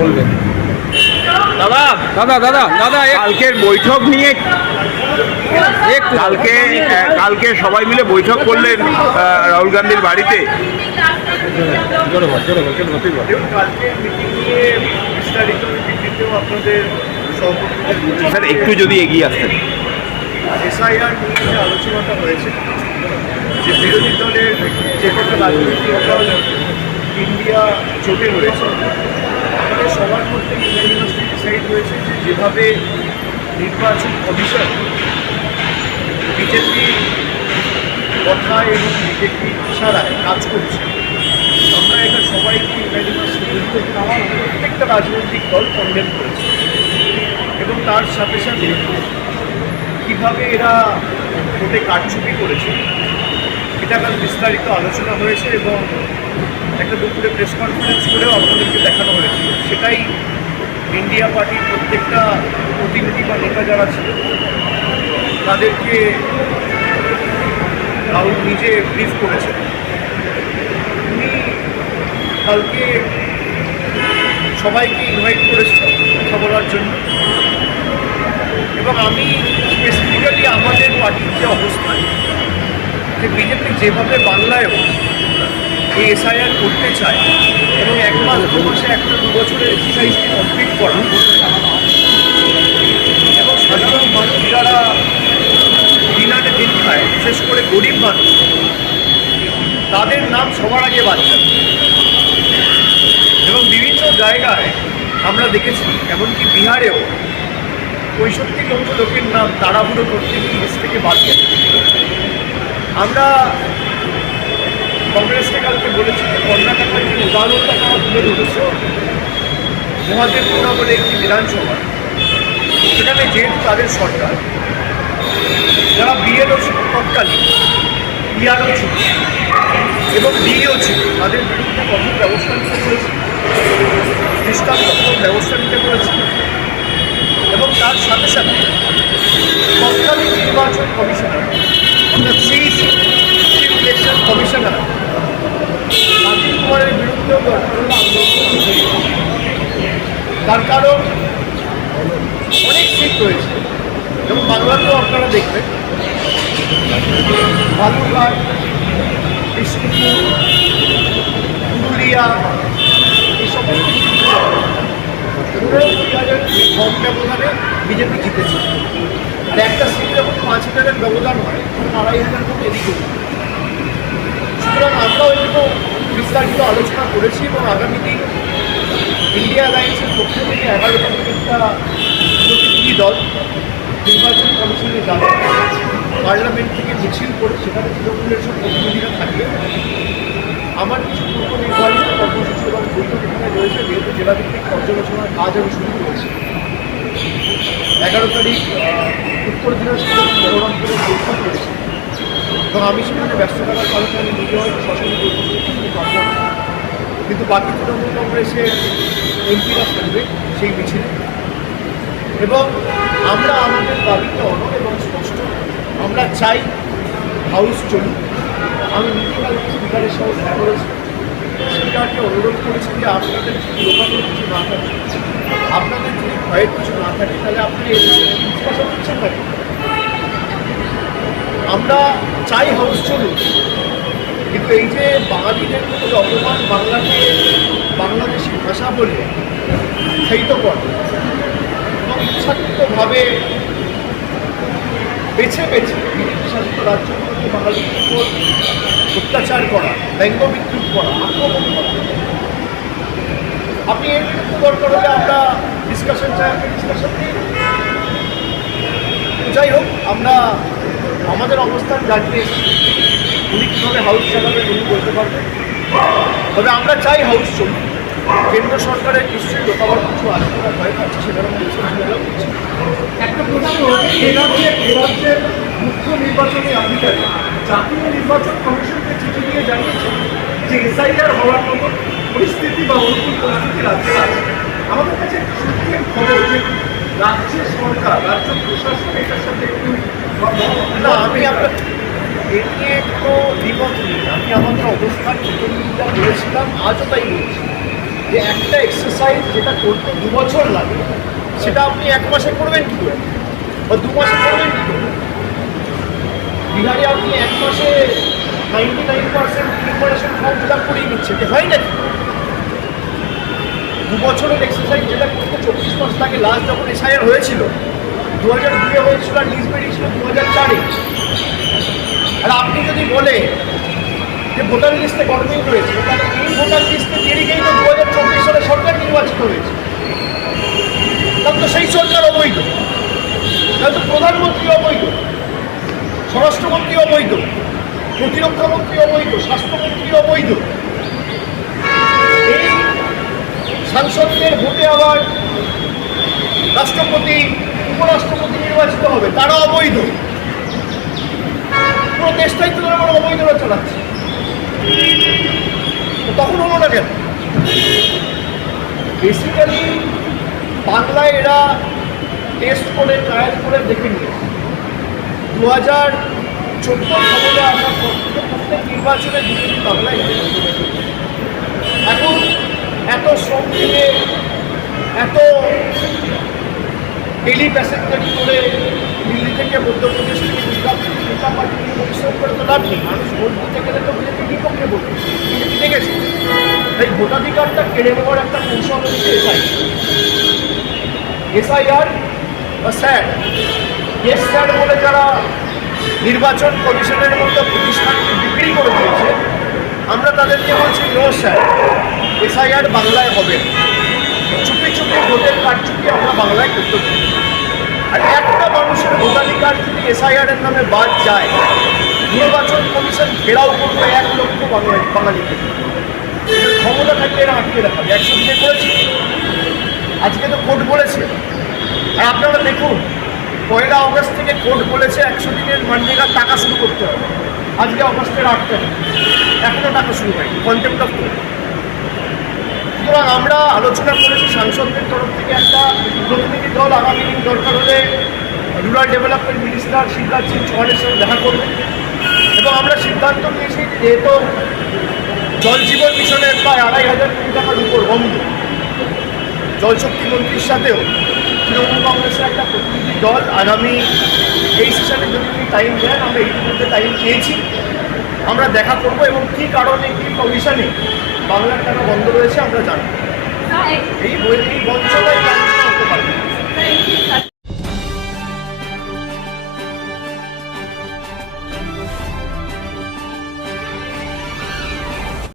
বলবেন। দাদা দাদা দাদা দাদা কালকের বৈঠক নিয়ে কালকে সবাই মিলে বৈঠক করলেন রাহুল গান্ধীর বাড়িতে। স্যার একটু যদি এগিয়ে আসতেন। এসআইআর নিয়ে যে আলোচনাটা হয়েছে, যে বিরোধী দলের যে কটা রাজনৈতিক দল ইন্ডিয়া জোটে রয়েছে, আমাদের সবার মধ্যে ইউনিভার্সিটি ডিসাইড হয়েছে যে যেভাবে নির্বাচন কমিশন বিজেপি কথায় এবং বিজেপি ইশারায় কাজ করছে, আমরা এটা সবাইকে ইউনিভার্সিটি প্রত্যেকটা রাজনৈতিক দল কন্ডেম করেছে। এবং তার সাথে সাথে কীভাবে এরা ভোটে কারচুপি করেছে এটা কাল বিস্তারিত আলোচনা হয়েছে এবং একটা দুপুরে প্রেস কনফারেন্স করেও আপনাদেরকে দেখানো হয়েছে। সেটাই ইন্ডিয়া পার্টির প্রত্যেকটা প্রতিনিধি বা নেতা যারা ছিল তাদেরকে রাহুল নিজে ব্রিফ করেছে। উনি কালকে সবাইকে ইনভাইট করেছিল কথা বলার জন্য, এবং আমি স্পেসিফিক্যালি আমাদের পার্টির যে অবস্থান, যে বিজেপি যেভাবে বাংলায়ও এই এসআইআর করতে চায় এবং 1 মাস 2 মাসে একটা 2 বছরের এক্সারসাইজকে কমপ্লিট করা, এবং সাধারণ মানুষ যারা দিন আনে দিন খায়, বিশেষ করে গরিব মানুষ, তাদের নাম সবার আগে বাদ যাবে। এবং বিভিন্ন জায়গায় আমরা দেখেছি, এমনকি বিহারেও 65 লক্ষ লোকের নাম তাড়াহুড়ো করতে গিয়ে লিস্ট থেকে বাদ গেছে। আমরা কংগ্রেসকে কালকে বলেছি যে কর্ণাটকের যে উদাহরণটা তারা তুলে ধরেছে, মহাদেবপুরা বলে একটি বিধানসভা, সেখানে যেহেতু তাদের সরকার, যারা বিএলও ছিল তৎকালীন, পিআরও ছিল এবং ডিএও ছিল, তাদের বিরুদ্ধে কঠোর ব্যবস্থা নিতে করেছে, দৃষ্টান্তমূলক ব্যবস্থা নিতে করেছে। এবং তার সাথে সাথে তৎকালীন নির্বাচন কমিশনার অর্থাৎ CEC, chief election commissioner Rajiv কুমারের বিরুদ্ধেও তার কারণ অনেক সিট রয়েছে, এবং বাংলাতেও আপনারা দেখবেন বালুরঘাট, বিষ্ণুপুর, পুরুলিয়া, এই সমস্ত কম ব্যবধানে বিজেপি জিতেছে। আর একটা সিট যখন 5,000-এর ব্যবধান হয় তখন 2,500 মতো এদিকে। সুতরাং আমরাও এগুলো বিস্তারিত আলোচনা করেছি এবং আগামী দিন ইন্ডিয়া অ্যালায়েন্সের পক্ষ থেকে 11টা একটা প্রতিনিধি দল নির্বাচন কমিশনে যাবে, পার্লামেন্ট থেকে মিছিল করে সেখানে তৃণমূলের সব প্রতিনিধিরা থাকবে। আমার কিছু পূর্ব নির্ধারিত কর্মসূচি এবং বৈঠক এখানে রয়েছে, যেহেতু জেলাভিত্তিক পর্যালোচনার কাজ আমি শুরু করেছি। 11 তারিখ উত্তর দিনাজপুর এবং বহরমপুরে বৈঠক করেছি, এবং আমি সেখানে ব্যস্ত থাকার কারণে আমি নিজে হয়তো সশরীর বৈঠক করতে পারব না, কিন্তু বাকি তৃণমূল কংগ্রেসের এমপিরা থাকবে সেই মিছিলে। এবং আমরা আমাদের দাবিতে অনড় এবং স্পষ্ট, আমরা চাই হাউস চলুক। আমি নিজে কালকে স্পিকারের সঙ্গে দেখা করেছি, স্পিকারকে অনুরোধ করেছি যে আপনাদের যদি লোকালের কিছু না থাকে, আপনাদের যদি ভয়ের কিছু না থাকে, তাহলে আপনি এসব জিজ্ঞাসা করছেন না। আমরা চাই হাউস চলুক, কিন্তু এই যে বাঙালিদের মধ্যে অপমান, বাংলাকে বাংলাদেশি ভাষা বলে উৎসাহিত করে এবং ইচ্ছাকৃতভাবে বেছে বেছে বিজেপি শাসিত রাজ্যগুলোকে বাঙালির উপর অত্যাচার করা, ব্যঙ্গ বিদ্রুপ করা, আক্রমণ করা, আপনি এর বিরুদ্ধে দরকার হলে আমরা ডিসকাশন চাই, আপনি ডিসকাশন দিন। যাই হোক, আমরা আমাদের অবস্থান জানিয়ে উনি কীভাবে হাউস চালাবেন উনি বলতে পারবেন, তবে আমরা চাই হাউস চলুক। কেন্দ্র সরকারের নিশ্চয়ই লোকাবার কিছু আসবে না, ভয় পাচ্ছে, সেটা করছে। একটা প্রশ্ন, এরাজ্যের মুখ্য নির্বাচনী আধিকারিক জাতীয় নির্বাচন কমিশনকে চিঠি দিয়ে জানিয়েছে যে এসআইআর হওয়ার মতো পরিস্থিতি বা অনুকূল পরিস্থিতি রাজ্যে আছে। আমাদের কাছে সত্যি খবর যে রাজ্যের সরকার, রাজ্য প্রশাসন এটার সাথে একটু না, আমি আপনার এ নিয়ে একটু দ্বিমত নেই। আমি আমাদের অবস্থান প্রতিনিধিরা বলেছিলাম, আজও তাই বলছি যে যে একটা এক্সারসাইজ যেটা করতে 2 বছর লাগে সেটা আপনি 1 মাসে করবেন কী করে, বা 2 মাসে করবেন কী করে? বিহারে আপনি 1 মাসে 99% প্রিপারেশন ফর্ম ফিল আপ করিয়ে নিচ্ছে, এটা হয় নাকি? 2 বছরের এক্সারসাইজ যেটা করতে 24 মাস লাগে। লাস্ট যখন এসআইআর হয়েছিল 2002-এ হয়েছিল, আর লিস্ট বেরিয়েছিল 2004-এ। আর আপনি যদি বলে যে ভোটার লিস্টে গভর্নমেন্ট রয়েছে, তাহলে এই ভোটার লিস্টে বেরিয়েই তো 2024 সালে সরকার নির্বাচিত হয়েছে। তাহলে তো সেই সরকার অবৈধ, তাহলে তো প্রধানমন্ত্রী অবৈধ, স্বরাষ্ট্রমন্ত্রী অবৈধ, প্রতিরক্ষা মন্ত্রী অবৈধ, স্বাস্থ্যমন্ত্রী অবৈধ। এই সাংসদদের ভোটে আবার রাষ্ট্রপতি, উপরাষ্ট্রপতি নির্বাচিত হবে, তারা অবৈধ। পুরো দেশটাই তো তারা অবৈধরা চালাচ্ছে। তো তখন হলো না কেন? বেসিক্যালি বাংলায় এরা টেস্ট করে, ট্রায়াল করে দেখে নিয়েছে। 2014 সালে আমরা প্রত্যেক নির্বাচনে বিজেপি বাংলায় এখন এত শ্রম দিয়ে, এত ডেলি প্যাসেঞ্জারি করে দিল্লি থেকে মধ্যপ্রদেশ থেকে দুর্গা পার্টি নিয়ে পরিশ্রম করে তো লাভ নেই। মানুষ ভোট দিতে গেলে তো বিজেপি বিপক্ষে ভোট, বিজেপি দেখেছে। তাই ভোটাধিকারটা কেড়ে নেওয়ার একটা কৌশল হচ্ছে এসআইআর বা স্যার। এস স্যার বলে যারা নির্বাচন কমিশনের মতো প্রতিষ্ঠানকে বিক্রি করে দিয়েছে, আমরা তাদেরকে বলছি নো স্যার, এসআইআর বাংলায় হবে না। চুপি চুপি ভোটের কারচুপি আমরা বাংলায় করতে পারি। আর একটা মানুষের ভোটাধিকার যদি এসআইআরের নামে বাদ যায়, নির্বাচন কমিশন ঘেরাও করবে 1 লক্ষ বাঙালিকে। ক্ষমতা থাকলে এরা আটকে রাখা যায়। 100 দিনে করেছে, আজকে তো কোর্ট বলেছে। আর আপনারা দেখুন, 1 আগস্ট থেকে কোর্ট বলেছে 100 দিনের মানরেগার টাকা শুরু করতে হবে। আজকে অগস্টের 8 তারিখ, এখনও টাকা শুরু হয়নি, কন্টেম্প্ট অফ কোর্ট। সুতরাং আমরা আলোচনা করেছি সাংসদদের তরফ থেকে একটা প্রতিনিধি দল আগামী দিন দরকার হলে rural development minister Shivraj Singh চৌহানের সঙ্গে দেখা করবে। এবং আমরা সিদ্ধান্ত নিয়েছি যেহেতু জল জীবন মিশনের প্রায় 2,500 কোটি টাকার উপর বন্ধ, জলশক্তি মন্ত্রীর সাথেও তৃণমূল কংগ্রেসের একটা প্রতিনিধি দল আগামী এই সেশনে যদি তিনি টাইম দেন, আমরা ইতিমধ্যে টাইম পেয়েছি, আমরা দেখা করব এবং কী কারণে, কী কমিশনে বাংলার টাকা বন্ধ রয়েছে আমরা জানব। এই বঞ্চনায়